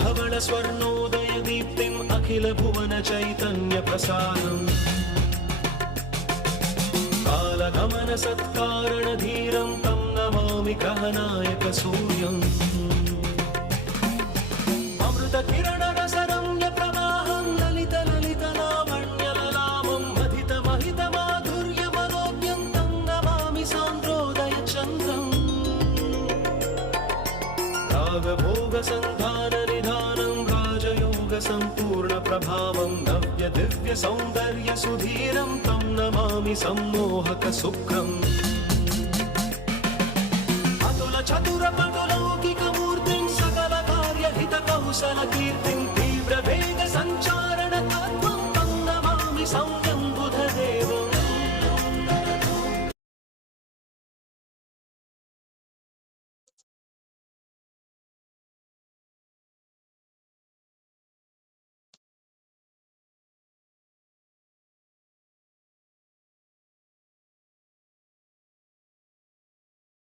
धवल स्वर्णोदय दीप्तिम् अखिल भुवन चैतन्य प्रसारम् कालगमन सत्कारण धीरं तं नमामि ग्रहनायक सूर्यम् अमृत किरण रसरम्य प्रवाहं ललित ललित लावण्य ललामं महित महित माधुर्य मनोज्ञं तं नमामि सान्द्रोदय चन्द्रम् रागभोग संधान निधानं राजयोग संपूर्ण प्रभावं नव्य दिव्य सौन्दर्य सुधीरं तं नमामि सम्मोहक शुक्रम् अतुल चतुर पटुलौकिक मूर्तिं सकल कार्य हित कौशल कीर्ति